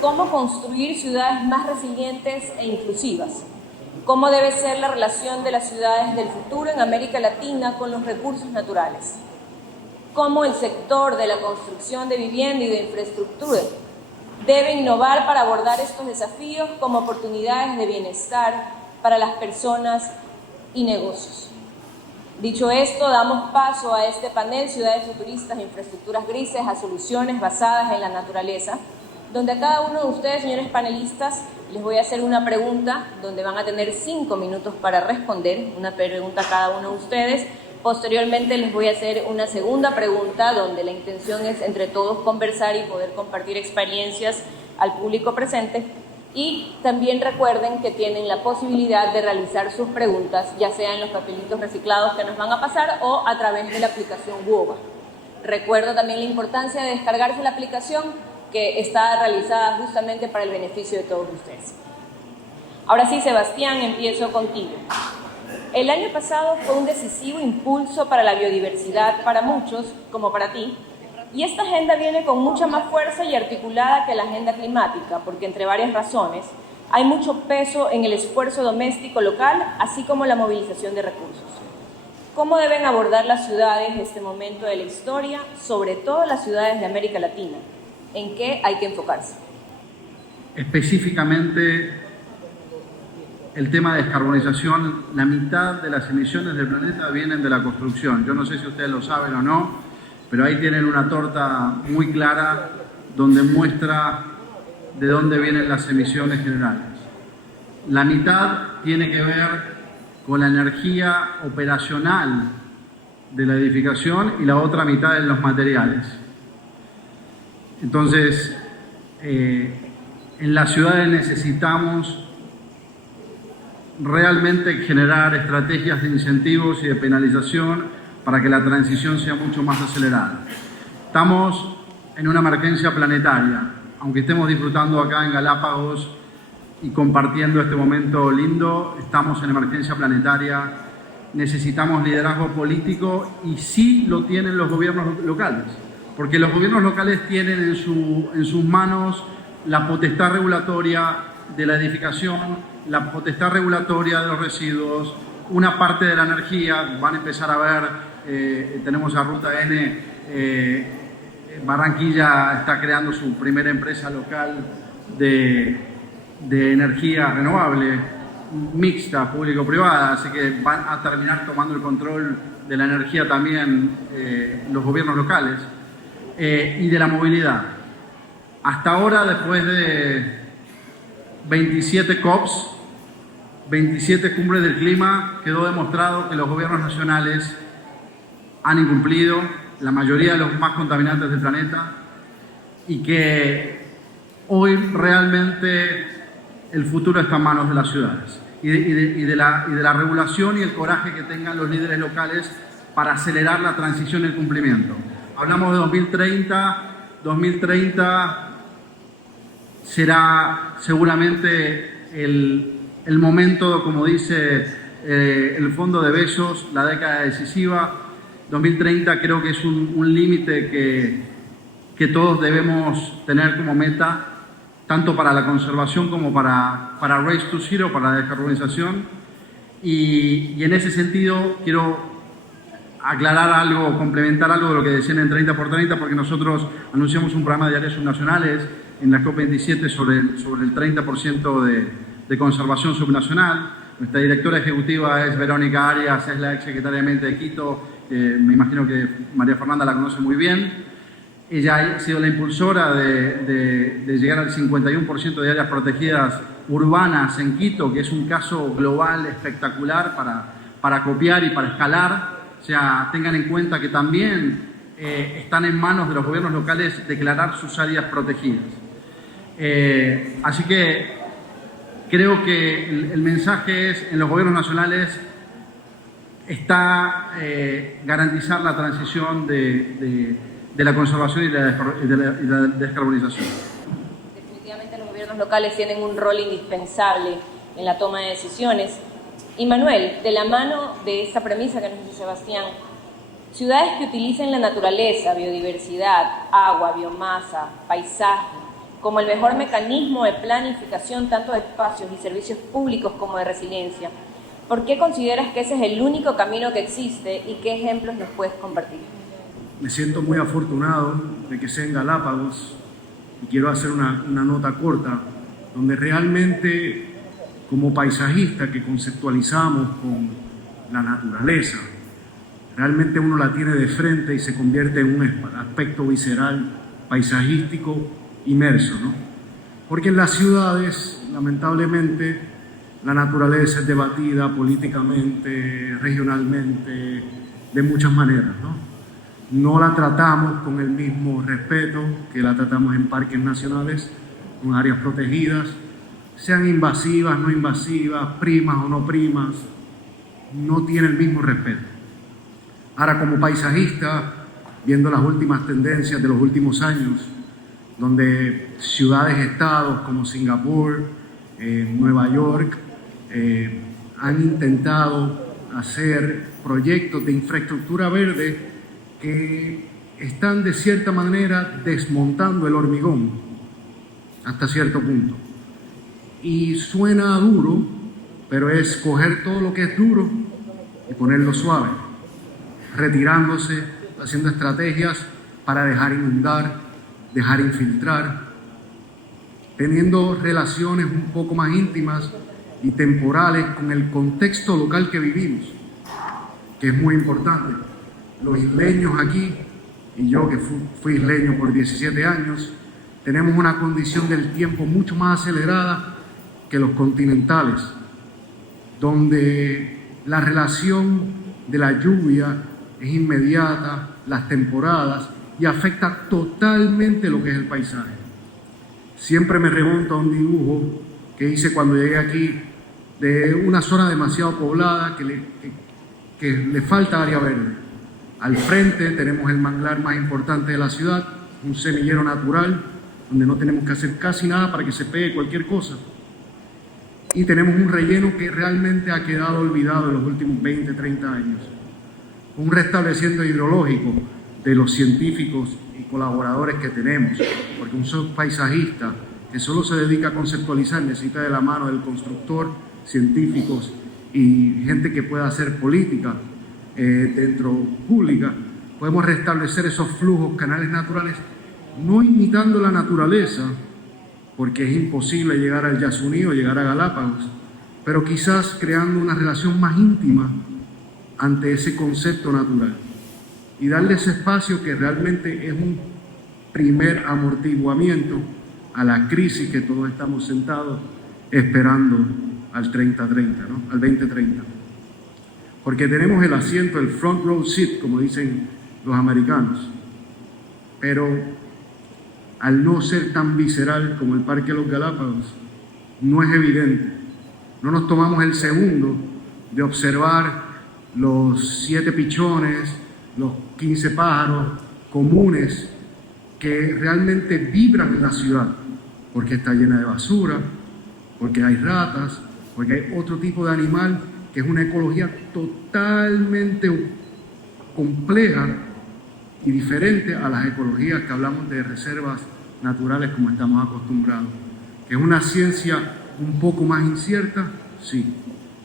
cómo construir ciudades más resilientes e inclusivas, cómo debe ser la relación de las ciudades del futuro en América Latina con los recursos naturales, cómo el sector de la construcción de vivienda y de infraestructura debe innovar para abordar estos desafíos como oportunidades de bienestar para las personas y negocios. Dicho esto, damos paso a este panel Ciudades Futuristas e Infraestructuras Grises a soluciones basadas en la naturaleza, donde a cada uno de ustedes, señores panelistas, les voy a hacer una pregunta donde van a tener 5 minutos para responder, una pregunta a cada uno de ustedes. Posteriormente les voy a hacer una segunda pregunta donde la intención es entre todos conversar y poder compartir experiencias al público presente. Y también recuerden que tienen la posibilidad de realizar sus preguntas, ya sea en los papelitos reciclados que nos van a pasar o a través de la aplicación Wova. Recuerdo también la importancia de descargarse la aplicación que está realizada justamente para el beneficio de todos ustedes. Ahora sí, Sebastián, empiezo contigo. El año pasado fue un decisivo impulso para la biodiversidad para muchos, como para ti, y esta agenda viene con mucha más fuerza y articulada que la agenda climática, porque entre varias razones hay mucho peso en el esfuerzo doméstico local, así como la movilización de recursos. ¿Cómo deben abordar las ciudades este momento de la historia, sobre todo las ciudades de América Latina? ¿En qué hay que enfocarse? Específicamente, el tema de descarbonización, la mitad de las emisiones del planeta vienen de la construcción. Yo no sé si ustedes lo saben o no, pero ahí tienen una torta muy clara donde muestra de dónde vienen las emisiones generales. La mitad tiene que ver con la energía operacional de la edificación y la otra mitad en los materiales. Entonces, en las ciudades necesitamos realmente generar estrategias de incentivos y de penalización para que la transición sea mucho más acelerada. Estamos en una emergencia planetaria, aunque estemos disfrutando acá en Galápagos y compartiendo este momento lindo, estamos en emergencia planetaria, necesitamos liderazgo político y sí lo tienen los gobiernos locales, porque los gobiernos locales tienen en sus manos la potestad regulatoria de la edificación, la potestad regulatoria de los residuos, una parte de la energía. Van a empezar a ver, tenemos a Ruta N, Barranquilla está creando su primera empresa local de energía renovable, mixta, público-privada, así que van a terminar tomando el control de la energía también los gobiernos locales, y de la movilidad. Hasta ahora, después de 27 COPs, 27 cumbres del clima, quedó demostrado que los gobiernos nacionales han incumplido la mayoría de los más contaminantes del planeta y que hoy realmente el futuro está en manos de las ciudades y de la regulación y el coraje que tengan los líderes locales para acelerar la transición y el cumplimiento. Hablamos de 2030 será seguramente el momento, como dice el Fondo de Bezos, la década decisiva. 2030 creo que es un límite que todos debemos tener como meta, tanto para la conservación como para Race to Zero, para la descarbonización. Y en ese sentido quiero aclarar algo, complementar algo de lo que decían en 30x30, porque nosotros anunciamos un programa de áreas subnacionales en la COP27 sobre el 30% de conservación subnacional. Nuestra directora ejecutiva es Verónica Arias, es la ex secretaria de Ambiente de Quito, me imagino que María Fernanda la conoce muy bien. Ella ha sido la impulsora de llegar al 51% de áreas protegidas urbanas en Quito, que es un caso global espectacular para copiar y para escalar. O sea, tengan en cuenta que también están en manos de los gobiernos locales declarar sus áreas protegidas. Así que creo que el mensaje es, en los gobiernos nacionales está garantizar la transición de la conservación y de la descarbonización. Definitivamente los gobiernos locales tienen un rol indispensable en la toma de decisiones. Y Manuel, de la mano de esta premisa que nos dice Sebastián, ciudades que utilicen la naturaleza, biodiversidad, agua, biomasa, paisaje, como el mejor mecanismo de planificación tanto de espacios y servicios públicos como de resiliencia. ¿Por qué consideras que ese es el único camino que existe y qué ejemplos nos puedes compartir? Me siento muy afortunado de que sea en Galápagos y quiero hacer una nota corta donde realmente como paisajista que conceptualizamos con la naturaleza, realmente uno la tiene de frente y se convierte en un aspecto visceral, paisajístico, inmerso, ¿no? Porque en las ciudades, lamentablemente, la naturaleza es debatida políticamente, regionalmente, de muchas maneras, ¿no? No la tratamos con el mismo respeto que la tratamos en parques nacionales, con áreas protegidas, sean invasivas, no invasivas, primas o no primas, no tiene el mismo respeto. Ahora, como paisajista, viendo las últimas tendencias de los últimos años, donde ciudades-estados como Singapur, Nueva York, han intentado hacer proyectos de infraestructura verde que están de cierta manera desmontando el hormigón hasta cierto punto. Y suena duro, pero es coger todo lo que es duro y ponerlo suave, retirándose, haciendo estrategias para dejar inundar, dejar infiltrar, teniendo relaciones un poco más íntimas y temporales con el contexto local que vivimos, que es muy importante. Los isleños aquí, y yo que fui isleño por 17 años, tenemos una condición del tiempo mucho más acelerada que los continentales, donde la relación de la lluvia es inmediata, las temporadas, y afecta totalmente lo que es el paisaje. Siempre me remonto a un dibujo que hice cuando llegué aquí de una zona demasiado poblada que le falta área verde. Al frente tenemos el manglar más importante de la ciudad, un semillero natural, donde no tenemos que hacer casi nada para que se pegue cualquier cosa. Y tenemos un relleno que realmente ha quedado olvidado en los últimos 20, 30 años. Un restablecimiento hidrológico de los científicos y colaboradores que tenemos, porque un paisajista que solo se dedica a conceptualizar necesita de la mano del constructor, científicos y gente que pueda hacer política dentro pública. Podemos restablecer esos flujos, canales naturales, no imitando la naturaleza, porque es imposible llegar al Yasuní o llegar a Galápagos, pero quizás creando una relación más íntima ante ese concepto natural y darle ese espacio que realmente es un primer amortiguamiento a la crisis que todos estamos sentados esperando al 30-30, ¿no? Al 2030. Porque tenemos el asiento, el front row seat, como dicen los americanos, pero al no ser tan visceral como el Parque de los Galápagos, no es evidente. No nos tomamos el segundo de observar los 7 pichones, los 15 pájaros comunes que realmente vibran en la ciudad, porque está llena de basura, porque hay ratas, porque hay otro tipo de animal que es una ecología totalmente compleja y diferente a las ecologías que hablamos de reservas naturales como estamos acostumbrados. ¿Es una ciencia un poco más incierta? Sí,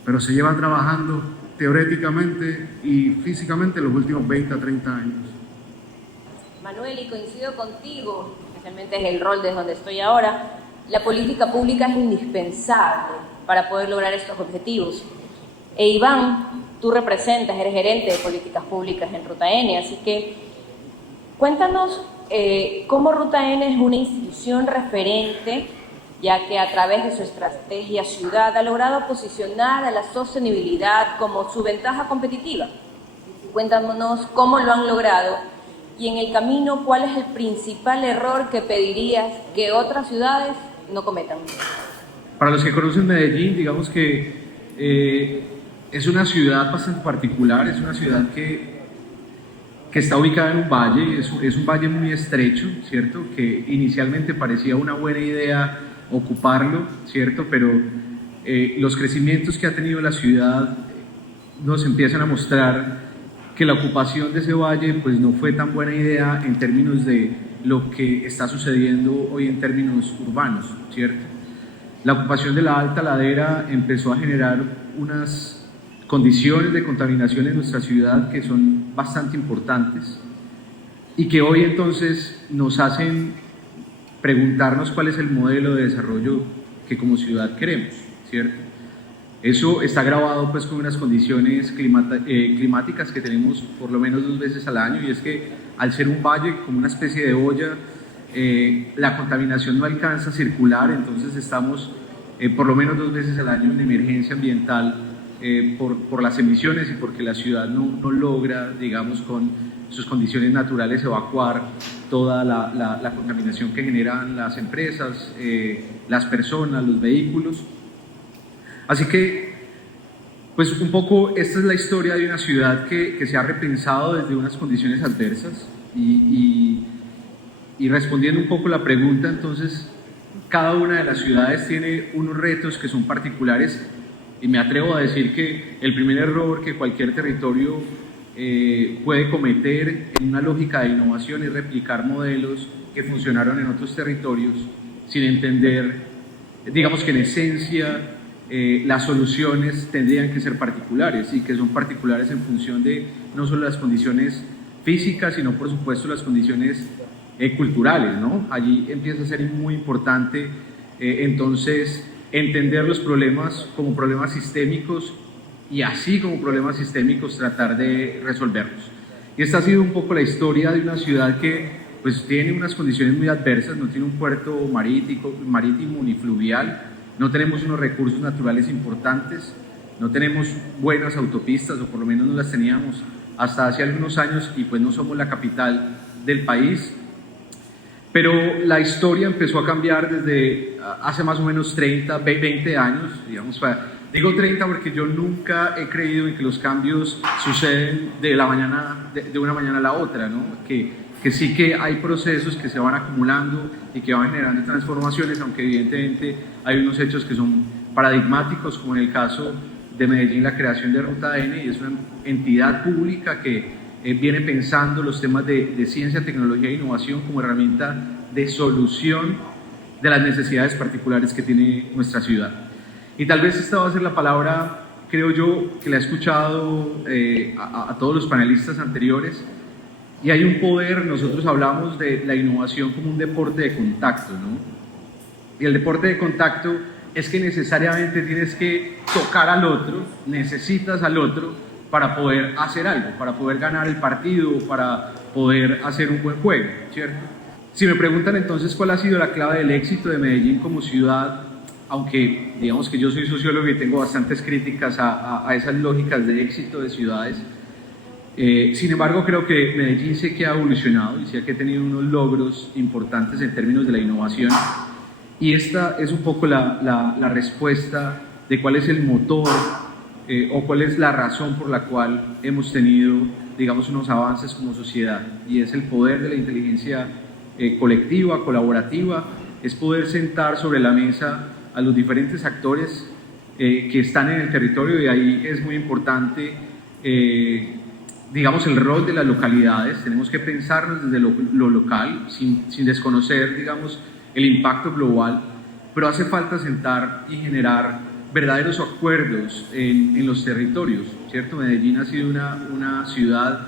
pero se lleva trabajando teóricamente y físicamente los últimos 20 a 30 años. Manuel, y coincido contigo, especialmente en el rol de donde estoy ahora, la política pública es indispensable para poder lograr estos objetivos. E Iván, tú representas, eres gerente de políticas públicas en Ruta N, así que cuéntanos cómo Ruta N es una institución referente, ya que a través de su estrategia ciudad ha logrado posicionar a la sostenibilidad como su ventaja competitiva. Cuéntanos cómo lo han logrado y en el camino cuál es el principal error que pedirías que otras ciudades no cometan. Para los que conocen Medellín, digamos que es una ciudad bastante particular, es una ciudad que está ubicada en un valle, es un valle muy estrecho, ¿cierto? Que inicialmente parecía una buena idea ocuparlo, ¿cierto? Pero los crecimientos que ha tenido la ciudad nos empiezan a mostrar que la ocupación de ese valle pues no fue tan buena idea en términos de lo que está sucediendo hoy en términos urbanos, ¿cierto? La ocupación de la alta ladera empezó a generar unas condiciones de contaminación en nuestra ciudad que son bastante importantes y que hoy entonces nos hacen preguntarnos cuál es el modelo de desarrollo que como ciudad queremos, ¿cierto? Eso está agravado pues con unas condiciones climáticas que tenemos por lo menos 2 veces al año, y es que al ser un valle como una especie de olla, la contaminación no alcanza a circular, entonces estamos por lo menos 2 veces al año en emergencia ambiental por las emisiones y porque la ciudad no logra, digamos, con sus condiciones naturales evacuar toda la contaminación que generan las empresas, las personas, los vehículos. Así que, pues un poco esta es la historia de una ciudad que se ha repensado desde unas condiciones adversas y respondiendo un poco la pregunta, entonces, cada una de las ciudades tiene unos retos que son particulares y me atrevo a decir que el primer error que cualquier territorio puede cometer en una lógica de innovación es replicar modelos que funcionaron en otros territorios sin entender, digamos que en esencia, las soluciones tendrían que ser particulares y que son particulares en función de no solo las condiciones físicas, sino por supuesto las condiciones culturales, ¿no? Allí empieza a ser muy importante entonces entender los problemas como problemas sistémicos y así como problemas sistémicos tratar de resolverlos. Y esta ha sido un poco la historia de una ciudad que pues tiene unas condiciones muy adversas, no tiene un puerto marítimo ni fluvial, no tenemos unos recursos naturales importantes, no tenemos buenas autopistas, o por lo menos no las teníamos hasta hace algunos años, y pues no somos la capital del país. Pero la historia empezó a cambiar desde hace más o menos 30, 20 años, digamos. Digo 30 porque yo nunca he creído en que los cambios suceden de una mañana a la otra, ¿no? Que sí que hay procesos que se van acumulando y que van generando transformaciones, aunque evidentemente hay unos hechos que son paradigmáticos, como en el caso de Medellín, la creación de Ruta N, y es una entidad pública que viene pensando los temas de ciencia, tecnología e innovación como herramienta de solución de las necesidades particulares que tiene nuestra ciudad. Y tal vez esta va a ser la palabra, creo yo, que la he escuchado a todos los panelistas anteriores, y hay un poder. Nosotros hablamos de la innovación como un deporte de contacto, ¿no? Y el deporte de contacto es que necesariamente tienes que tocar al otro, necesitas al otro para poder hacer algo, para poder ganar el partido, para poder hacer un buen juego, ¿cierto? Si me preguntan entonces cuál ha sido la clave del éxito de Medellín como ciudad, aunque digamos que yo soy sociólogo y tengo bastantes críticas a esas lógicas de éxito de ciudades, sin embargo creo que Medellín sí que ha evolucionado y sí que ha tenido unos logros importantes en términos de la innovación, y esta es un poco la respuesta de cuál es el motor o cuál es la razón por la cual hemos tenido, digamos, unos avances como sociedad, y es el poder de la inteligencia colectiva, colaborativa, es poder sentar sobre la mesa a los diferentes actores que están en el territorio, y ahí es muy importante, digamos, el rol de las localidades. Tenemos que pensarnos desde lo local, sin desconocer, digamos, el impacto global, pero hace falta sentar y generar verdaderos acuerdos en los territorios, ¿cierto? Medellín ha sido una ciudad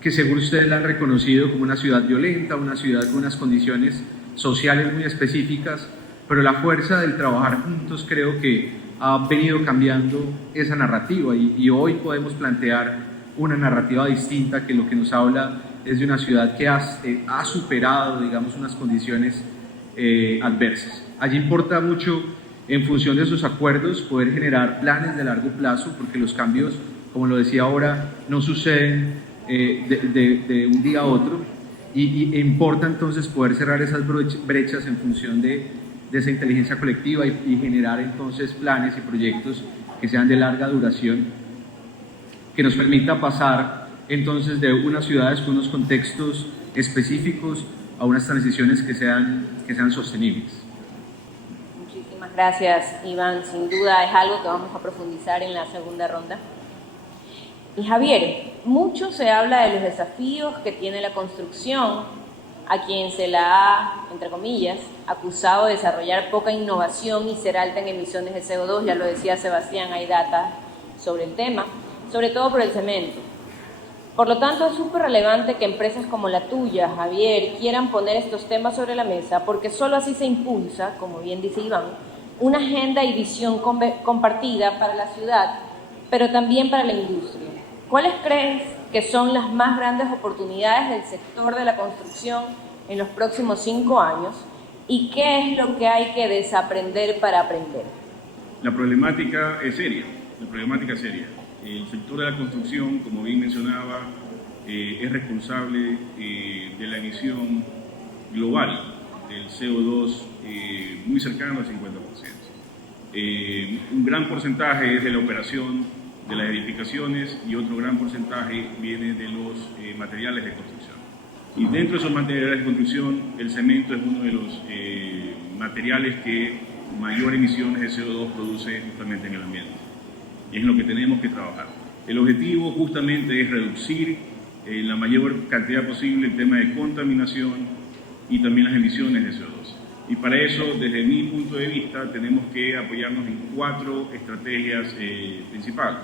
que seguro ustedes la han reconocido como una ciudad violenta, una ciudad con unas condiciones sociales muy específicas, pero la fuerza del trabajar juntos creo que ha venido cambiando esa narrativa, y hoy podemos plantear una narrativa distinta que lo que nos habla es de una ciudad que ha superado, digamos, unas condiciones adversas. Allí importa mucho, en función de esos acuerdos, poder generar planes de largo plazo, porque los cambios, como lo decía ahora, no suceden de un día a otro, y importa entonces poder cerrar esas brechas en función de esa inteligencia colectiva y generar entonces planes y proyectos que sean de larga duración, que nos permita pasar entonces de unas ciudades con unos contextos específicos a unas transiciones que sean sostenibles. Muchísimas gracias, Iván. Sin duda es algo que vamos a profundizar en la segunda ronda. Y Javier, mucho se habla de los desafíos que tiene la construcción a quien se la ha, entre comillas, acusado de desarrollar poca innovación y ser alta en emisiones de CO2, ya lo decía Sebastián, hay data sobre el tema, sobre todo por el cemento. Por lo tanto, es súper relevante que empresas como la tuya, Javier, quieran poner estos temas sobre la mesa, porque solo así se impulsa, como bien dice Iván, una agenda y visión compartida para la ciudad, pero también para la industria. ¿Cuáles crees que son las más grandes oportunidades del sector de la construcción en los próximos 5 años? ¿Y qué es lo que hay que desaprender para aprender? La problemática es seria, El sector de la construcción, como bien mencionaba, es responsable de la emisión global del CO2 muy cercano al 50%. Un gran porcentaje es de la operación de las edificaciones y otro gran porcentaje viene de los materiales de construcción. Y dentro de esos materiales de construcción, el cemento es uno de los materiales que mayor emisiones de CO2 produce justamente en el ambiente. Y es en lo que tenemos que trabajar. El objetivo justamente es reducir la mayor cantidad posible el tema de contaminación y también las emisiones de CO2. Y para eso, desde mi punto de vista, tenemos que apoyarnos en 4 estrategias principales.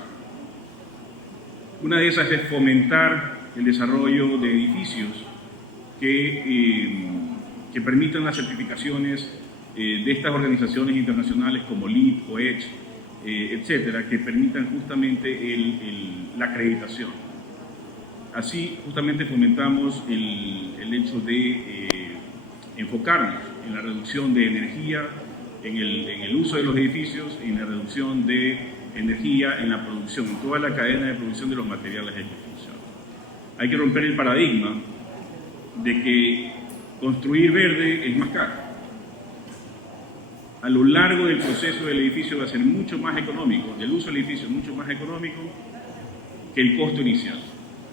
Una de esas es fomentar el desarrollo de edificios que permitan las certificaciones de estas organizaciones internacionales como LEED o EDGE, etcétera, que permitan justamente la acreditación. Así justamente fomentamos el hecho de enfocarnos en la reducción de energía, en el uso de los edificios, en la reducción de energía en la producción, en toda la cadena de producción de los materiales de construcción. Hay que romper el paradigma de que construir verde es más caro. A lo largo del proceso del edificio va a ser mucho más económico, del uso del edificio mucho más económico que el costo inicial.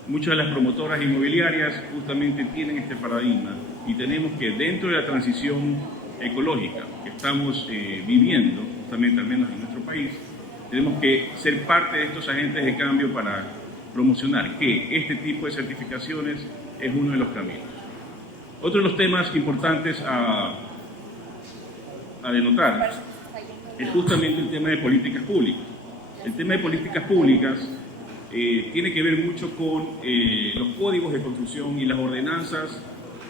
Muchas de las promotoras inmobiliarias justamente tienen este paradigma y tenemos que, dentro de la transición ecológica que estamos viviendo, justamente al menos en nuestro país, tenemos que ser parte de estos agentes de cambio para promocionar que este tipo de certificaciones es uno de los caminos. Otro de los temas importantes a denotar es justamente el tema de políticas públicas. El tema de políticas públicas tiene que ver mucho con los códigos de construcción y las ordenanzas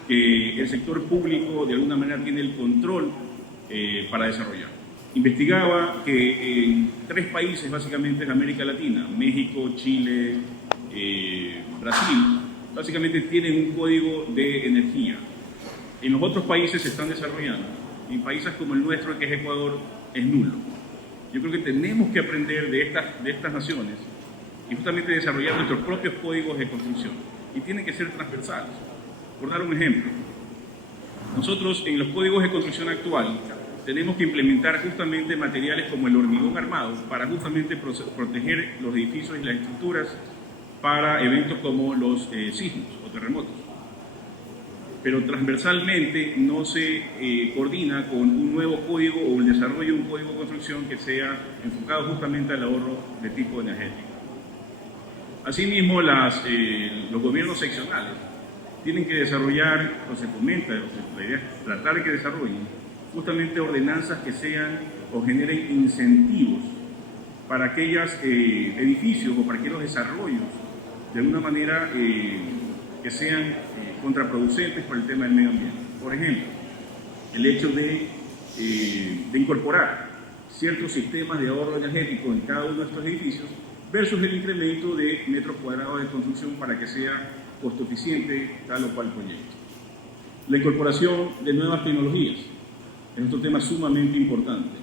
que el sector público de alguna manera tiene el control para desarrollar. Investigaba que en 3 países básicamente de América Latina, México, Chile, Brasil, básicamente tienen un código de energía. En los otros países se están desarrollando. En países como el nuestro, que es Ecuador, es nulo. Yo creo que tenemos que aprender de estas naciones y justamente desarrollar nuestros propios códigos de construcción. Y tienen que ser transversales. Por dar un ejemplo, nosotros en los códigos de construcción actual tenemos que implementar justamente materiales como el hormigón armado para justamente proteger los edificios y las estructuras para eventos como los sismos o terremotos. Pero transversalmente no se coordina con un nuevo código o el desarrollo de un código de construcción que sea enfocado justamente al ahorro de tipo energético. Asimismo, los gobiernos seccionales tienen que desarrollar, o se fomenta, la idea es tratar de que desarrollen justamente ordenanzas que sean o generen incentivos para aquellos edificios o para aquellos desarrollos de alguna manera que sean contraproducentes por el tema del medio ambiente. Por ejemplo, el hecho de incorporar ciertos sistemas de ahorro energético en cada uno de estos edificios versus el incremento de metros cuadrados de construcción para que sea costo eficiente tal o cual proyecto. La incorporación de nuevas tecnologías es otro tema sumamente importante.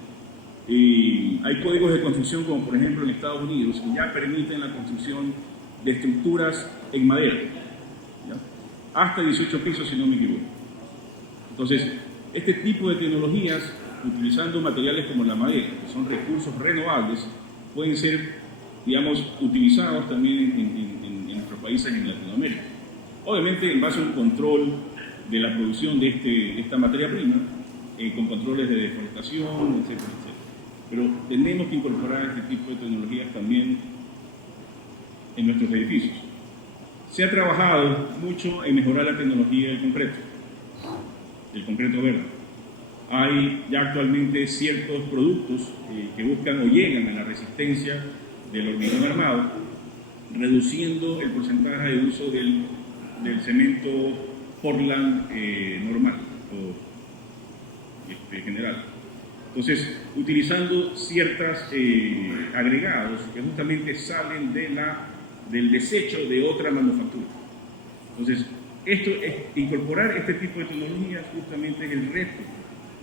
Hay códigos de construcción como por ejemplo en Estados Unidos que ya permiten la construcción de estructuras en madera, ¿ya? Hasta 18 pisos si no me equivoco. Entonces, este tipo de tecnologías, utilizando materiales como la madera, que son recursos renovables, pueden ser, digamos, utilizados también en nuestros países en Latinoamérica. Obviamente en base a un control de la producción de esta materia prima, con controles de deforestación, etcétera, etcétera. Pero tenemos que incorporar este tipo de tecnologías también en nuestros edificios. Se ha trabajado mucho en mejorar la tecnología del concreto. el concreto verde. Hay ya actualmente ciertos productos que buscan o llegan a la resistencia del hormigón armado, reduciendo el porcentaje de uso del cemento Portland normal o general. Entonces, utilizando ciertos agregados que justamente salen del desecho de otra manufactura. Entonces, incorporar este tipo de tecnologías justamente es el reto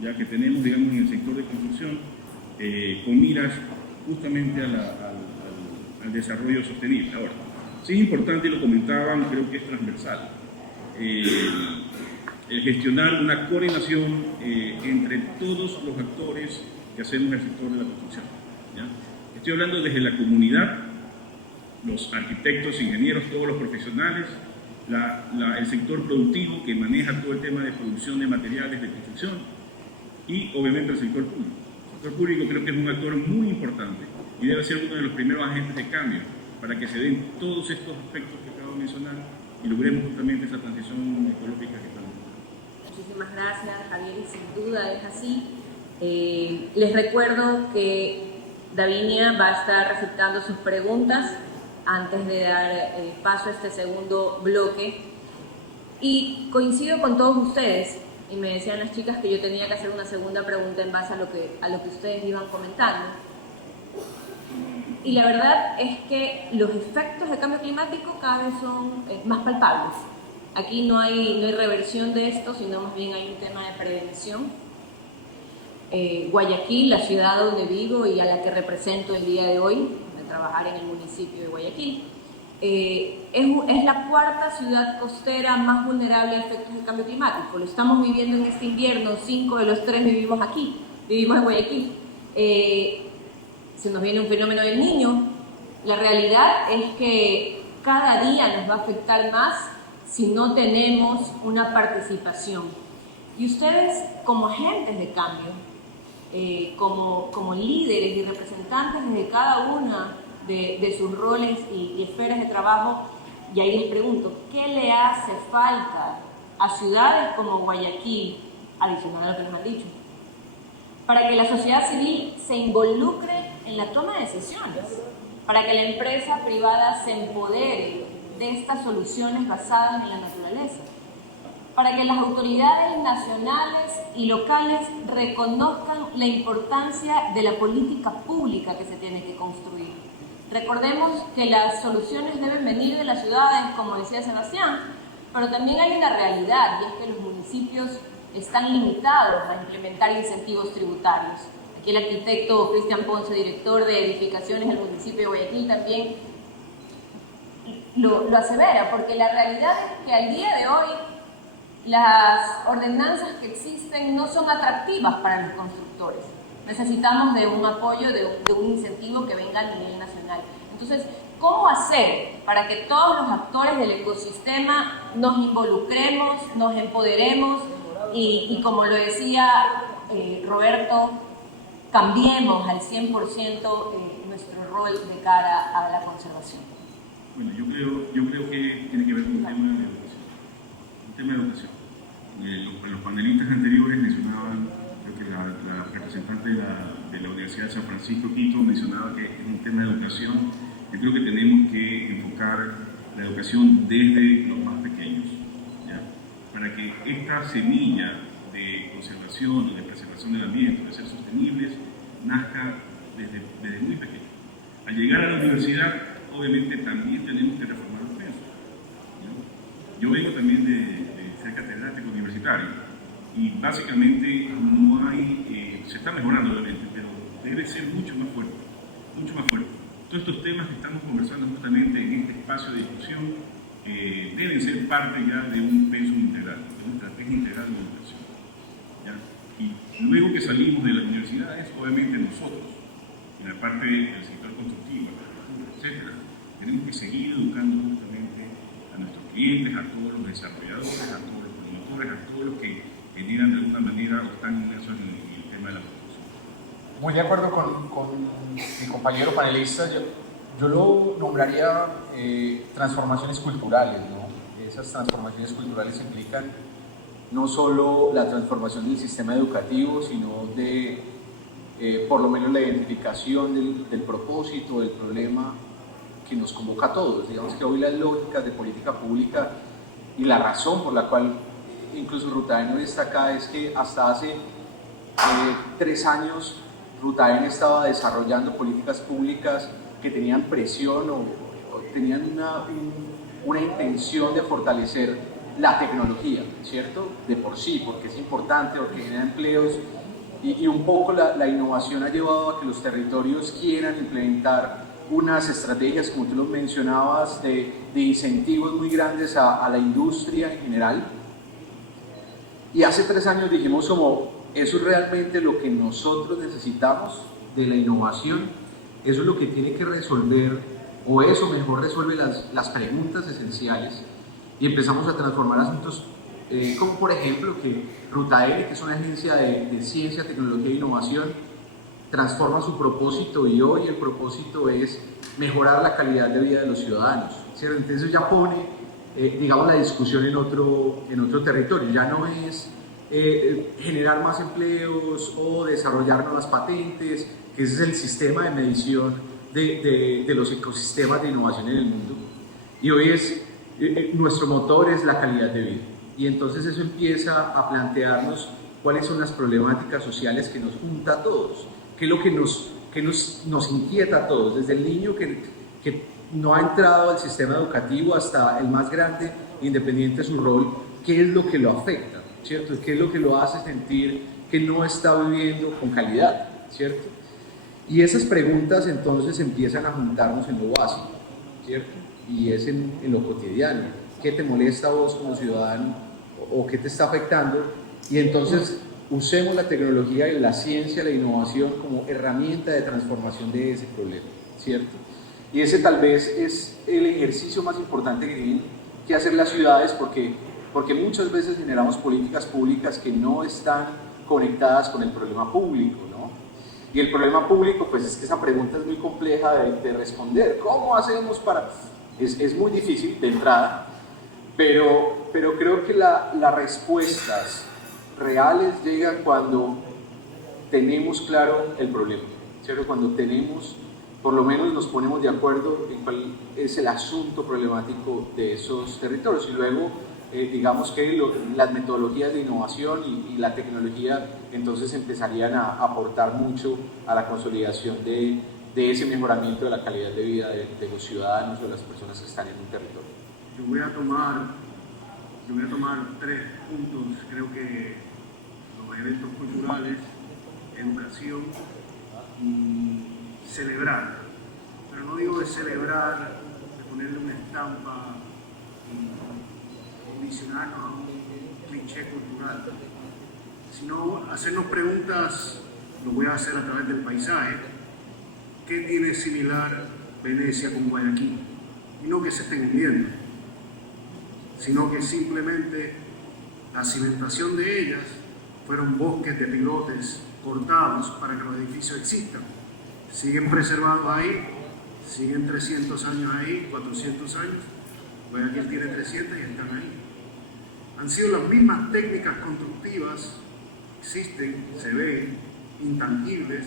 ya que tenemos, digamos, en el sector de construcción, con miras justamente al desarrollo sostenible. Ahora, sí es importante, y lo comentaban, creo que es transversal, el gestionar una coordinación entre todos los actores que hacemos el sector de la construcción, ¿ya? Estoy hablando desde la comunidad, los arquitectos, ingenieros, todos los profesionales, el sector productivo que maneja todo el tema de producción de materiales de construcción, y obviamente el sector público. El sector público creo que es un actor muy importante y debe ser uno de los primeros agentes de cambio para que se den todos estos aspectos que acabo de mencionar y logremos justamente esa transición ecológica que estamos. Muchísimas gracias, Javier, y sin duda es así. Les recuerdo que Davinia va a estar receptando sus preguntas antes de dar paso a este segundo bloque. Y coincido con todos ustedes. Y me decían las chicas que yo tenía que hacer una segunda pregunta en base a lo que ustedes iban comentando. Y la verdad es que los efectos del cambio climático cada vez son más palpables. Aquí no hay reversión de esto, sino más bien hay un tema de prevención. Guayaquil, la ciudad donde vivo y a la que represento el día de hoy, de trabajar en el municipio de Guayaquil, es la cuarta ciudad costera más vulnerable a efectos del cambio climático. Lo estamos viviendo en este invierno, 5 de los 3 vivimos aquí, vivimos en Guayaquil. Se nos viene un fenómeno del Niño. La realidad es que cada día nos va a afectar más si no tenemos una participación. Y ustedes, como agentes de cambio, como líderes y representantes de cada una de sus roles y esferas de trabajo, y ahí les pregunto, ¿qué le hace falta a ciudades como Guayaquil, adicional a lo que nos han dicho, para que la sociedad civil se involucre en la toma de decisiones, para que la empresa privada se empodere de estas soluciones basadas en la naturaleza, para que las autoridades nacionales y locales reconozcan la importancia de la política pública que se tiene que construir? Recordemos que las soluciones deben venir de las ciudades, como decía Sebastián, pero también hay una realidad, y es que los municipios están limitados a implementar incentivos tributarios. Aquí el arquitecto Cristian Ponce, director de edificaciones del municipio de Guayaquil, también lo asevera, porque la realidad es que al día de hoy las ordenanzas que existen no son atractivas para los constructores. Necesitamos de un apoyo, de un incentivo que venga a nivel nacional. Entonces, ¿cómo hacer para que todos los actores del ecosistema nos involucremos, nos empoderemos y como lo decía Roberto, cambiemos al 100% nuestro rol de cara a la conservación? Bueno, yo creo que tiene que ver con un tema de educación. Un tema de educación. Los panelistas anteriores mencionaban, creo que la representante de la Universidad de San Francisco Quito mencionaba que es un tema de educación. Yo creo que tenemos que enfocar la educación desde los más pequeños, ¿ya? Para que esta semilla de conservación o de preservación del ambiente, de ser sostenibles, nazca desde muy pequeño. Al llegar a la universidad, obviamente también tenemos que reformar los pensos, ¿ya? Yo vengo también de ser catedrático universitario y básicamente no hay, se está mejorando obviamente, pero debe ser mucho más fuerte, mucho más fuerte. Todos estos temas que estamos conversando justamente en este espacio de discusión deben ser parte ya de un pensum integral, de una estrategia integral de educación, ¿ya? Y luego que salimos de las universidades, obviamente nosotros, en la parte del sector constructivo, etcétera, tenemos que seguir educando justamente a nuestros clientes, a todos los desarrolladores, a todos los promotores, a todos los que generan de alguna manera o están inmersos en el tema de la construcción. Muy de acuerdo con mi compañero panelista, yo lo nombraría transformaciones culturales, ¿no? Esas transformaciones culturales implican no solo la transformación del sistema educativo, sino de por lo menos la identificación del propósito, del problema que nos convoca a todos. Digamos que hoy las lógicas de política pública y la razón por la cual incluso Ruta N hoy está acá es que hasta hace 3 años Ruta N estaba desarrollando políticas públicas que tenían presión o tenían una intención de fortalecer la tecnología, ¿cierto? De por sí, porque es importante, porque genera empleos y un poco la innovación ha llevado a que los territorios quieran implementar unas estrategias, como tú lo mencionabas, de incentivos muy grandes a la industria en general. Y hace 3 años dijimos como, eso es realmente lo que nosotros necesitamos de la innovación, eso es lo que tiene que resolver, o eso mejor resuelve las preguntas esenciales, y empezamos a transformar asuntos como por ejemplo que Ruta N, que es una agencia de ciencia, tecnología e innovación, transforma su propósito y hoy el propósito es mejorar la calidad de vida de los ciudadanos, ¿cierto? Entonces ya pone, digamos, la discusión en otro territorio, ya no es generar más empleos o desarrollar nuevas patentes, que ese es el sistema de medición de los ecosistemas de innovación en el mundo, y hoy es, nuestro motor es la calidad de vida, y entonces eso empieza a plantearnos cuáles son las problemáticas sociales que nos junta a todos, qué es lo que nos inquieta a todos, desde el niño que no ha entrado al sistema educativo hasta el más grande, independiente de su rol, qué es lo que lo afecta, ¿cierto? ¿Qué es lo que lo hace sentir que no está viviendo con calidad, ¿cierto? Y esas preguntas entonces empiezan a juntarnos en lo básico, ¿cierto? Y es en lo cotidiano. ¿Qué te molesta a vos como ciudadano o qué te está afectando? Y entonces usemos la tecnología y la ciencia, la innovación como herramienta de transformación de ese problema, ¿cierto? Y ese tal vez es el ejercicio más importante que tienen que hacer las ciudades, porque muchas veces generamos políticas públicas que no están conectadas con el problema público, ¿no? Y el problema público, pues es que esa pregunta es muy compleja de responder. ¿Cómo hacemos para...? Es muy difícil de entrada, pero creo que las respuestas reales llegan cuando tenemos claro el problema, ¿cierto? Cuando tenemos, por lo menos nos ponemos de acuerdo en cuál es el asunto problemático de esos territorios, y luego digamos que las metodologías de innovación y la tecnología entonces empezarían a aportar mucho a la consolidación de ese mejoramiento de la calidad de vida de los ciudadanos o de las personas que están en un territorio. Yo voy a tomar 3 puntos. Creo que los eventos culturales, educación y celebrar. Pero no digo de celebrar, de ponerle una estampa y condicionarnos a un cliché cultural, sino hacernos preguntas. Lo voy a hacer a través del paisaje. ¿Qué tiene similar Venecia con Guayaquil? Y no que se estén hundiendo, sino que simplemente la cimentación de ellas fueron bosques de pilotes cortados para que los edificios existan. Siguen preservados ahí, siguen 300 años ahí, 400 años, Guayaquil tiene 300 y están ahí. Han sido las mismas técnicas constructivas, existen, se ven, intangibles,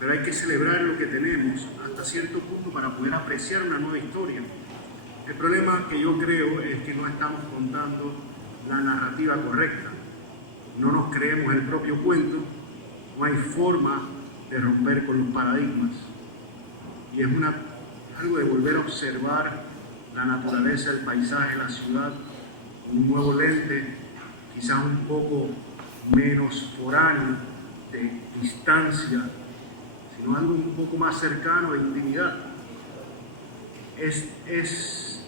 pero hay que celebrar lo que tenemos hasta cierto punto para poder apreciar una nueva historia. El problema que yo creo es que no estamos contando la narrativa correcta, no nos creemos el propio cuento, no hay forma de romper con los paradigmas. Y es algo de volver a observar la naturaleza, el paisaje, la ciudad, con un nuevo lente, quizás un poco menos foráneo, de distancia, sino algo un poco más cercano de intimidad. Es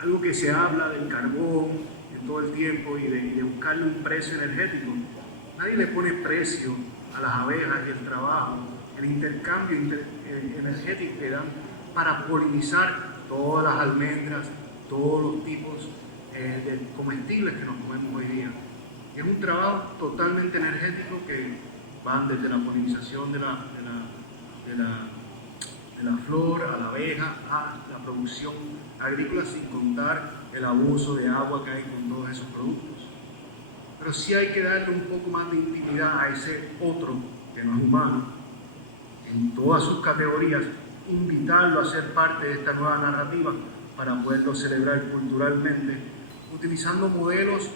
algo que se habla del carbón en todo el tiempo y de buscarle un precio energético. Nadie le pone precio a las abejas y el trabajo, el intercambio energético que dan para polinizar todas las almendras, todos los tipos de comestibles que nos comemos hoy día. Es un trabajo totalmente energético que van desde la polinización de la flor a la abeja, a la producción agrícola, sin contar el abuso de agua que hay con todos esos productos. pero sí hay que darle un poco más de intimidad a ese otro que no es humano, en todas sus categorías, invitarlo a ser parte de esta nueva narrativa para poderlo celebrar culturalmente, utilizando modelos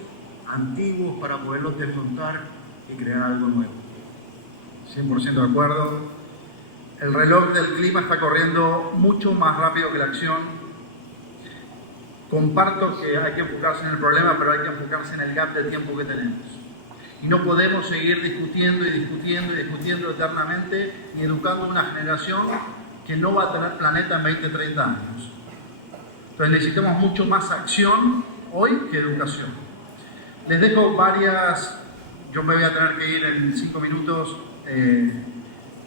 antiguos para poderlos desmontar y crear algo nuevo. 100% de acuerdo. El reloj del clima está corriendo mucho más rápido que la acción. Comparto que hay que enfocarse en el problema, pero hay que enfocarse en el gap de tiempo que tenemos. Y no podemos seguir discutiendo y discutiendo y discutiendo eternamente ni educando a una generación que no va a tener planeta en 20, 30 años. Entonces necesitamos mucho más acción hoy que educación. Les dejo varias, yo me voy a tener que ir en 5 minutos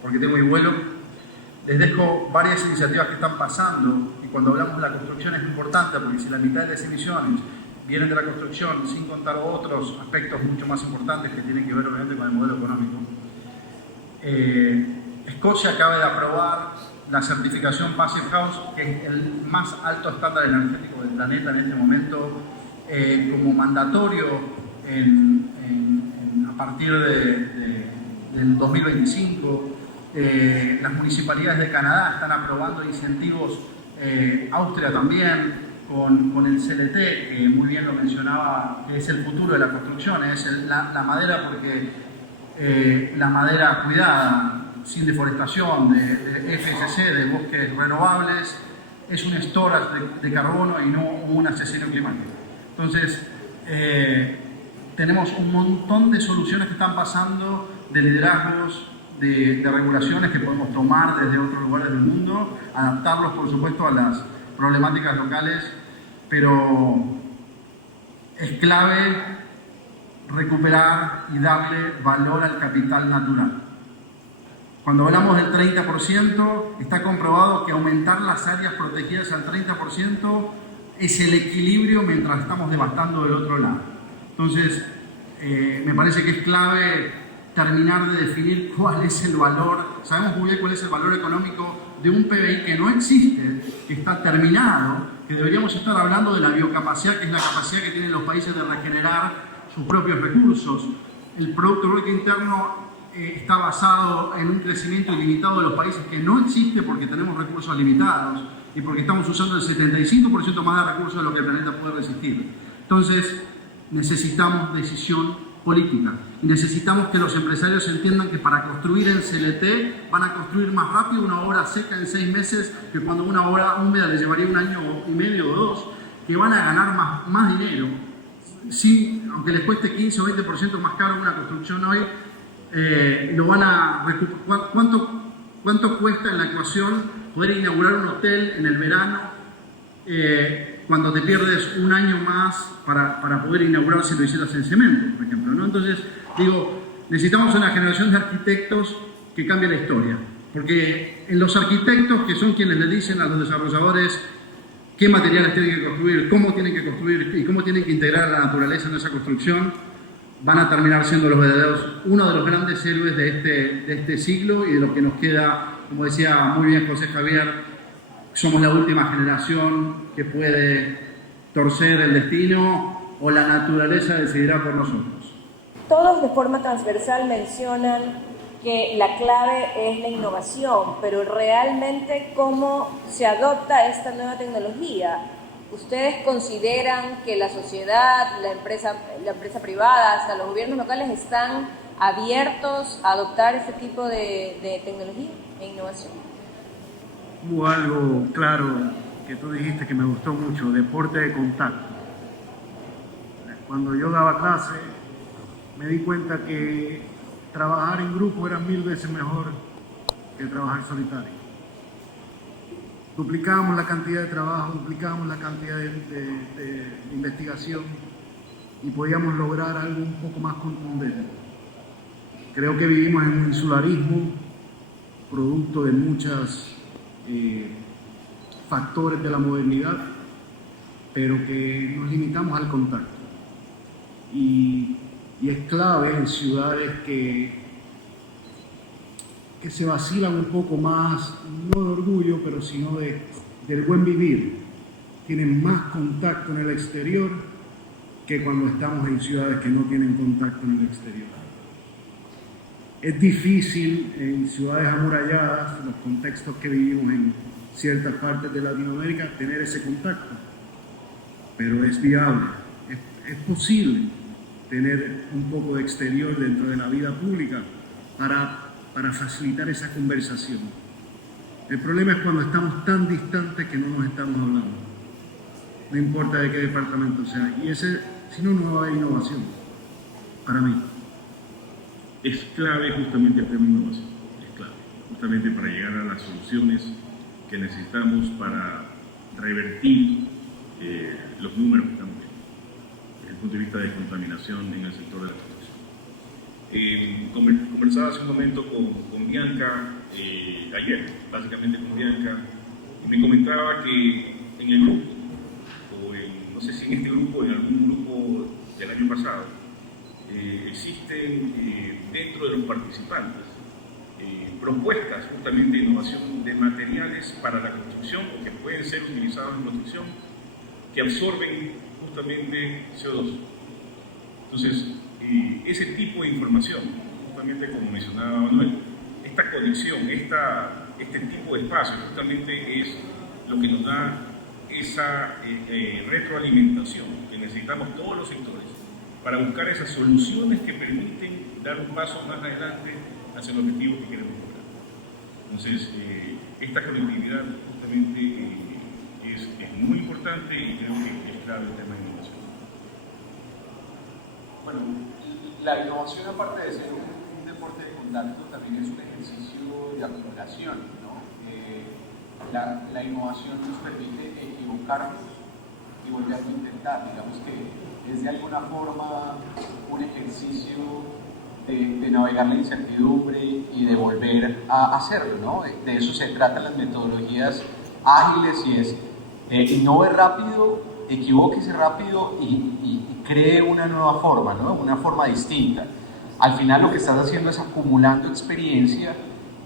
porque tengo mi vuelo. Les dejo varias iniciativas que están pasando y cuando hablamos de la construcción es muy importante porque si la mitad de las emisiones vienen de la construcción sin contar otros aspectos mucho más importantes que tienen que ver obviamente con el modelo económico. Escocia acaba de aprobar la certificación Passive House, que es el más alto estándar energético del planeta en este momento, como mandatorio a partir del 2025. Las municipalidades de Canadá están aprobando incentivos, Austria también, con el CLT, que muy bien lo mencionaba, que es el futuro de la construcción, es la madera, porque la madera cuidada, sin deforestación, de FSC, de bosques renovables, es un storage de carbono y no un asesino climático. Entonces, tenemos un montón de soluciones que están pasando, de liderazgos, de regulaciones que podemos tomar desde otros lugares del mundo, adaptarlos, por supuesto, a las problemáticas locales, pero es clave recuperar y darle valor al capital natural. Cuando hablamos del 30%, está comprobado que aumentar las áreas protegidas al 30% es el equilibrio mientras estamos devastando del otro lado. Entonces, me parece que es clave terminar de definir cuál es el valor, sabemos muy bien cuál es el valor económico de un PBI que no existe, que está terminado, que deberíamos estar hablando de la biocapacidad, que es la capacidad que tienen los países de regenerar sus propios recursos. El Producto Bruto Interno está basado en un crecimiento ilimitado de los países que no existe porque tenemos recursos limitados y porque estamos usando el 75% más de recursos de lo que el planeta puede resistir. Entonces, necesitamos decisión política y necesitamos que los empresarios entiendan que para construir en CLT van a construir más rápido una obra seca en 6 meses que cuando una obra húmeda les llevaría 1 año y medio o 2, que van a ganar más dinero, sí, aunque les cueste 15 o 20% más caro una construcción hoy, lo van a recuperar. ¿Cuánto cuesta en la ecuación poder inaugurar un hotel en el verano cuando te pierdes 1 año más para poder inaugurar si lo hicieras en cemento, por ejemplo, ¿no? Entonces, digo, necesitamos una generación de arquitectos que cambie la historia, porque en los arquitectos, que son quienes le dicen a los desarrolladores qué materiales tienen que construir, cómo tienen que construir y cómo tienen que integrar la naturaleza en esa construcción, van a terminar siendo los verdaderos, uno de los grandes héroes de este siglo y de lo que nos queda, como decía muy bien José Javier, somos la última generación que puede torcer el destino o la naturaleza decidirá por nosotros. Todos de forma transversal mencionan que la clave es la innovación, pero realmente cómo se adopta esta nueva tecnología. ¿Ustedes consideran que la sociedad, la empresa privada, hasta los gobiernos locales están abiertos a adoptar este tipo de tecnología e innovación? Hubo algo claro que tú dijiste que me gustó mucho, deporte de contacto. Cuando yo daba clase, me di cuenta que trabajar en grupo era 1000 veces mejor que trabajar solitario. Duplicábamos la cantidad de trabajo, duplicábamos la cantidad de investigación y podíamos lograr algo un poco más contundente. Creo que vivimos en un insularismo, producto de muchas factores de la modernidad, pero que nos limitamos al contacto. Y es clave en ciudades que se vacilan un poco más, no de orgullo, pero sino del buen vivir. Tienen más contacto en el exterior que cuando estamos en ciudades que no tienen contacto en el exterior. Es difícil en ciudades amuralladas, los contextos que vivimos en ciertas partes de Latinoamérica, tener ese contacto, pero es viable, es posible tener un poco de exterior dentro de la vida pública para facilitar esa conversación. El problema es cuando estamos tan distantes que no nos estamos hablando, no importa de qué departamento sea, y ese, si no, no va a haber innovación, para mí. Es clave justamente el tema de innovación, es clave, justamente para llegar a las soluciones que necesitamos para revertir los números que estamos viendo desde el punto de vista de contaminación en el sector de la construcción. Conversaba hace un momento con Bianca, ayer básicamente con Bianca, y me comentaba que en el grupo, no sé si en este grupo o en algún grupo del año pasado, existen dentro de los participantes propuestas justamente de innovación de materiales para la construcción o que pueden ser utilizados en construcción que absorben justamente CO2. Entonces, ese tipo de información, justamente como mencionaba Manuel, esta conexión, este tipo de espacio justamente es lo que nos da esa retroalimentación que necesitamos todos los sectores para buscar esas soluciones que permiten dar un paso más adelante hacia el objetivo que queremos lograr. Entonces, esta conectividad justamente es muy importante y creo que es clave el tema de innovación. Bueno, la innovación, aparte de ser un deporte de contacto, también es un ejercicio de acumulación, ¿no? La innovación nos permite equivocarnos y volverlo a intentar. Digamos que es de alguna forma un ejercicio de navegar la incertidumbre y de volver a hacerlo, ¿no? De eso se tratan las metodologías ágiles y es innove rápido, equivóquese rápido y cree una nueva forma, ¿no? Una forma distinta. Al final lo que estás haciendo es acumulando experiencia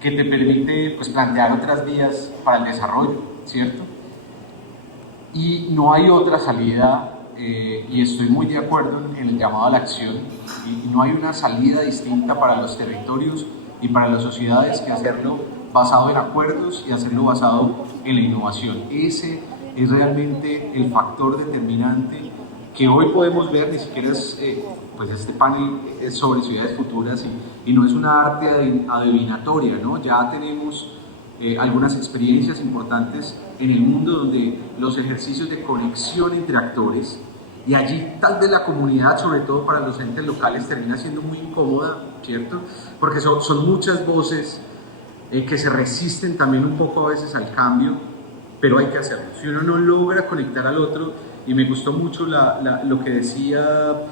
que te permite, pues, plantear otras vías para el desarrollo, ¿cierto? Y no hay otra salida, y estoy muy de acuerdo en el llamado a la acción, y no hay una salida distinta para los territorios y para las sociedades que hacerlo basado en acuerdos y hacerlo basado en la innovación. Ese es realmente el factor determinante que hoy podemos ver. Ni siquiera es, pues este panel es sobre ciudades futuras y no es una arte adivinatoria, ¿no? Ya tenemos algunas experiencias importantes en el mundo donde los ejercicios de conexión entre actores, y allí tal vez la comunidad, sobre todo para los entes locales, termina siendo muy incómoda, ¿cierto? Porque son muchas voces que se resisten también un poco a veces al cambio, pero hay que hacerlo. Si uno no logra conectar al otro, y me gustó mucho lo que decía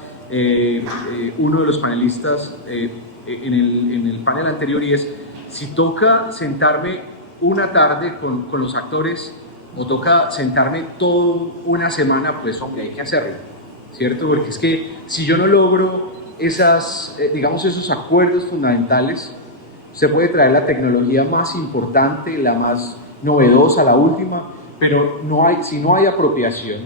uno de los panelistas en el panel anterior, y es, si toca sentarme una tarde con los actores o toca sentarme toda una semana, pues hombre, hay que hacerlo, ¿cierto? Porque es que si yo no logro digamos, esos acuerdos fundamentales, se puede traer la tecnología más importante, la más novedosa, la última, pero si no hay apropiación,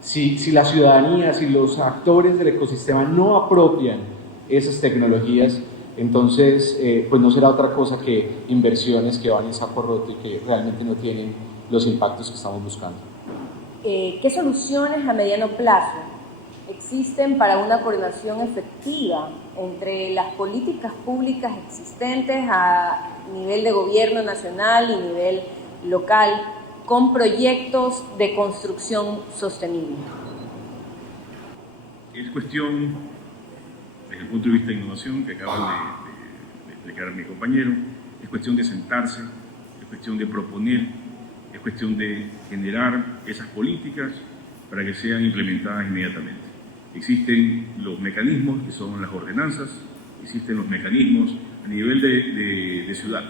si la ciudadanía, si los actores del ecosistema no apropian esas tecnologías, entonces pues no será otra cosa que inversiones que van en saco roto y que realmente no tienen los impactos que estamos buscando. ¿Qué soluciones a mediano plazo existen para una coordinación efectiva entre las políticas públicas existentes a nivel de gobierno nacional y nivel local con proyectos de construcción sostenible? Es cuestión, desde el punto de vista de innovación que acaban de explicar mi compañero, es cuestión de sentarse, es cuestión de proponer, es cuestión de generar esas políticas para que sean implementadas inmediatamente. Existen los mecanismos que son las ordenanzas, existen los mecanismos a nivel de ciudad,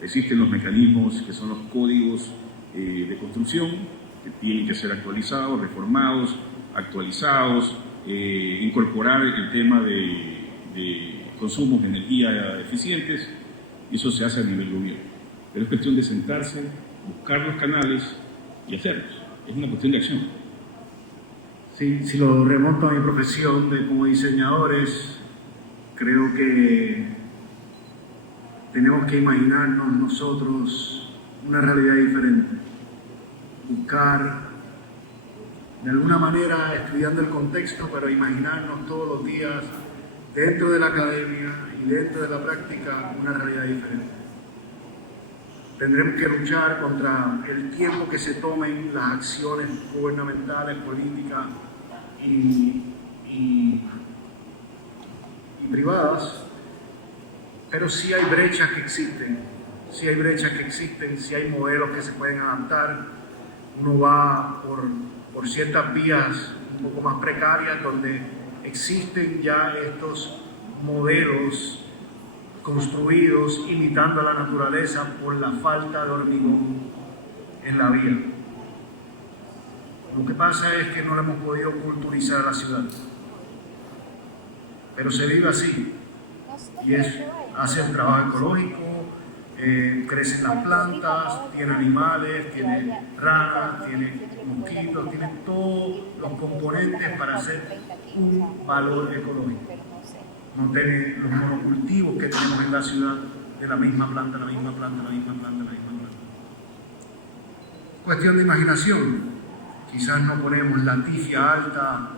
existen los mecanismos que son los códigos de construcción que tienen que ser actualizados, reformados, actualizados, incorporar el tema de consumos de energía eficientes, y eso se hace a nivel gobierno. Pero es cuestión de sentarse, buscar los canales y hacerlos. Es una cuestión de acción. Si lo remonto a mi profesión como diseñadores, creo que tenemos que imaginarnos nosotros una realidad diferente. Buscar, de alguna manera, estudiando el contexto, pero imaginarnos todos los días dentro de la academia y dentro de la práctica una realidad diferente. Tendremos que luchar contra el tiempo que se tomen las acciones gubernamentales, políticas y privadas, pero sí hay brechas que existen, sí hay modelos que se pueden adaptar. Uno va por ciertas vías un poco más precarias donde existen ya estos modelos construidos imitando a la naturaleza por la falta de hormigón en la vía. Lo que pasa es que no le hemos podido culturizar a la ciudad, pero se vive así, y hace un trabajo ecológico, crecen las plantas, tiene animales, tiene ranas, tiene mosquitos, tiene todos los componentes para hacer un valor ecológico. No tiene los monocultivos que tenemos en la ciudad de la misma planta, la misma planta, la misma planta, la misma planta. Cuestión de imaginación. Quizás no ponemos la tifia alta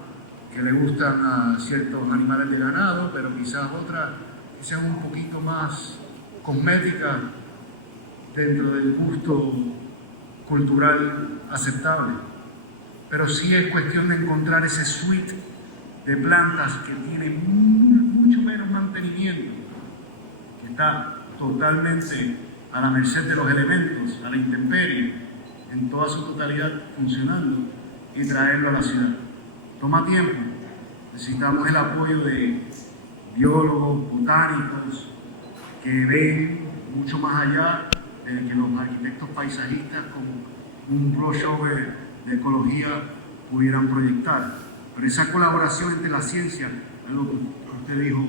que le gustan a ciertos animales de ganado, pero quizás otra que sea un poquito más cosmética dentro del gusto cultural aceptable. Pero sí es cuestión de encontrar ese suite de plantas que tienen mucho menos mantenimiento, que está totalmente a la merced de los elementos, a la intemperie, en toda su totalidad funcionando, y traerlo a la ciudad. Toma tiempo, necesitamos el apoyo de biólogos, botánicos, que ven mucho más allá de que los arquitectos paisajistas con un brochure de ecología pudieran proyectar. Pero esa colaboración entre la ciencia, algo que usted dijo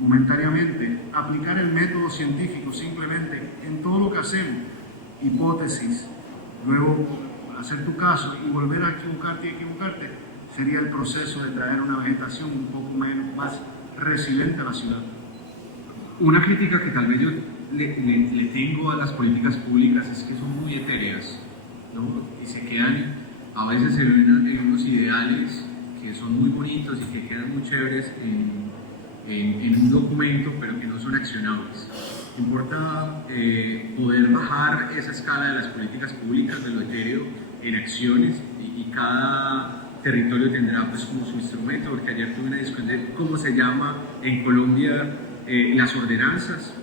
momentáneamente, aplicar el método científico simplemente en todo lo que hacemos, hipótesis, luego hacer tu caso y volver a equivocarte, sería el proceso de traer una vegetación un poco más resiliente a la ciudad. Una crítica que tal vez yo le tengo a las políticas públicas es que son muy etéreas, ¿no? Y se quedan a veces en unos ideales que son muy bonitos y que quedan muy chéveres en un documento, pero que no son accionables. Importa poder bajar esa escala de las políticas públicas, de lo etéreo, en acciones, y cada territorio tendrá pues como su instrumento, porque ayer tuve una discusión de cómo se llama en Colombia las ordenanzas.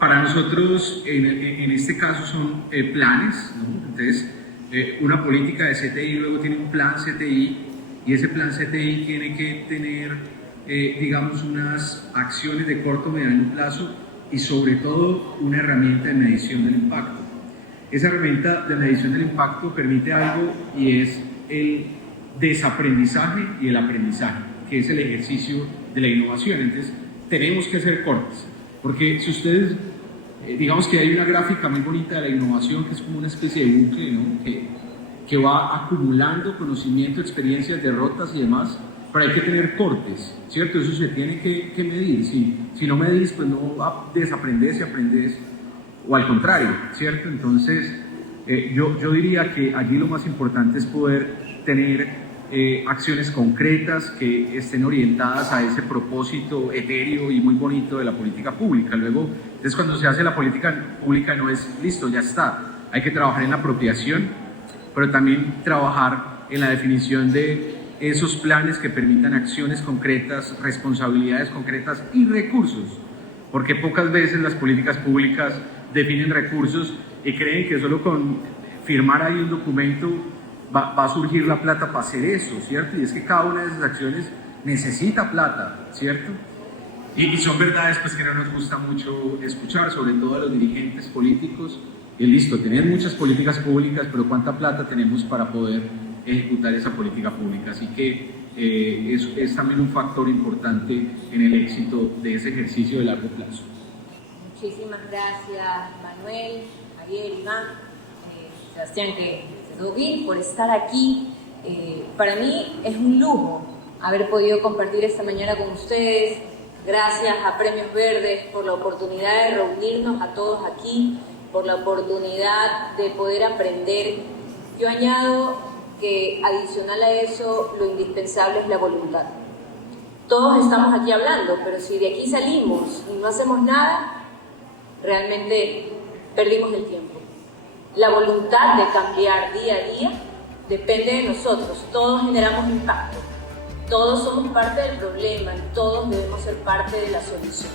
Para nosotros, en este caso, son planes, ¿no? Entonces, una política de CTI luego tiene un plan CTI, y ese plan CTI tiene que tener, digamos, unas acciones de corto, mediano plazo y sobre todo una herramienta de medición del impacto. Esa herramienta de medición del impacto permite algo, y es el desaprendizaje y el aprendizaje, que es el ejercicio de la innovación. Entonces, tenemos que hacer cortes, porque si ustedes, digamos que hay una gráfica muy bonita de la innovación, que es como una especie de bucle, ¿no? que va acumulando conocimiento, experiencias, derrotas y demás, pero hay que tener cortes, ¿cierto? Eso se tiene que medir. Si no medís, pues no desaprendes y aprendes, o al contrario, ¿cierto? Entonces, yo diría que allí lo más importante es poder tener acciones concretas que estén orientadas a ese propósito etéreo y muy bonito de la política pública. Luego, entonces, cuando se hace la política pública no es listo, ya está. Hay que trabajar en la apropiación, pero también trabajar en la definición de esos planes que permitan acciones concretas, responsabilidades concretas y recursos, porque pocas veces las políticas públicas definen recursos y creen que solo con firmar ahí un documento va a surgir la plata para hacer eso, ¿cierto? Y es que cada una de esas acciones necesita plata, ¿cierto? Y son verdades pues que no nos gusta mucho escuchar, sobre todo a los dirigentes políticos. Y listo, tenemos muchas políticas públicas, pero ¿cuánta plata tenemos para poder ejecutar esa política pública? Así que es también un factor importante en el éxito de ese ejercicio de largo plazo. Muchísimas gracias, Manuel, Javier, Iván, Sebastián, que se tuvo que ir, por estar aquí Para mí es un lujo haber podido compartir esta mañana con ustedes. Gracias a Premios Verdes por la oportunidad de reunirnos a todos aquí, por la oportunidad de poder aprender. Yo añado que adicional a eso, lo indispensable es la voluntad. Todos estamos aquí hablando, pero si de aquí salimos y no hacemos nada, realmente perdimos el tiempo. La voluntad de cambiar día a día depende de nosotros. Todos generamos impacto, todos somos parte del problema y todos debemos ser parte de la solución.